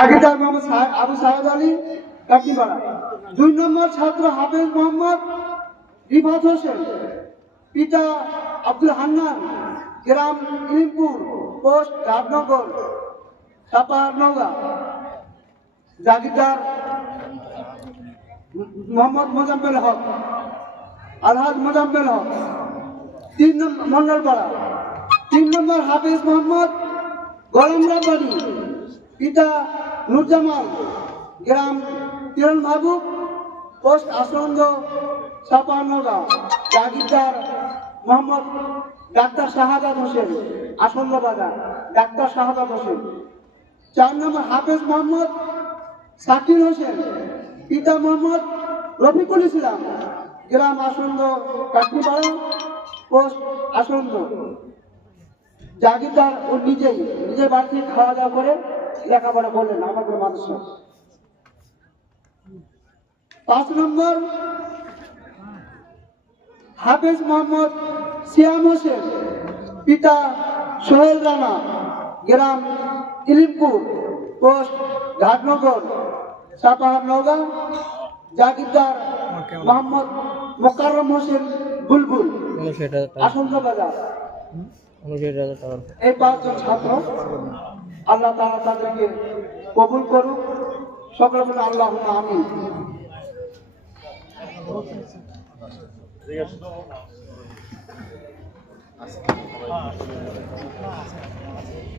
আগেদার মোহাম্মদ আবু সাহেদ আলী কাকিপাড়া। 2 নম্বর ছাত্র হাফেজ মোহাম্মদ রিফাত হোসেন, পিতা আব্দুল হান্নান, গ্রাম ইলিমপুর, পোস্ট রাজনগর, সাপাহার নওগাঁ। জাগিরদার মোহাম্মদ মোজাম্মেল হক, আলহাজ মোজাম্মেল হক, 3 নম্বর মন্ডলপাড়া। 3 নম্বর হাফেজ মোহাম্মদ গোলাম রাব্বানী, পিতা নুরজামাল, গ্রাম কিরণ মাহবুব, পোস্ট আসন্দ, সাপাহার নওগাঁ। জাগিরদার মোহাম্মদ ডাক্তার শাহাদাত হোসেন, আসন্দ বাজার, ডাক্তার শাহাদাত হোসেন। 4 নম্বর হাফেজ মোহাম্মদ সাকির হোসেন, পিতা মোহাম্মদ রফিকুল ইসলাম, গ্রাম আসন্দ কাকিপাড়া, পোস্ট আসন্দ। জাগিরদার ও নিজের বাড়ি থেকে খাওয়া দাওয়া করে লেখাপড়া করলেন আমাদের মাদ্রাসা। 5 নম্বর হাফেজ মোহাম্মদ সিয়াম হোসেন, পিতা সোহেল রানা, গ্রাম ইলিমপুর, পোস্ট ঘাটনগর, সাপাহার নওগাঁ। জাগিরদার মোহাম্মদ মোকাররম হোসেন বুলবুল, আসন্দ বাজার। এই 5 জন ছাত্র, আল্লাহ তাআলা তাদেরকে কবুল করুক। সকলে বলে আল্লাহুম্মা আমিন।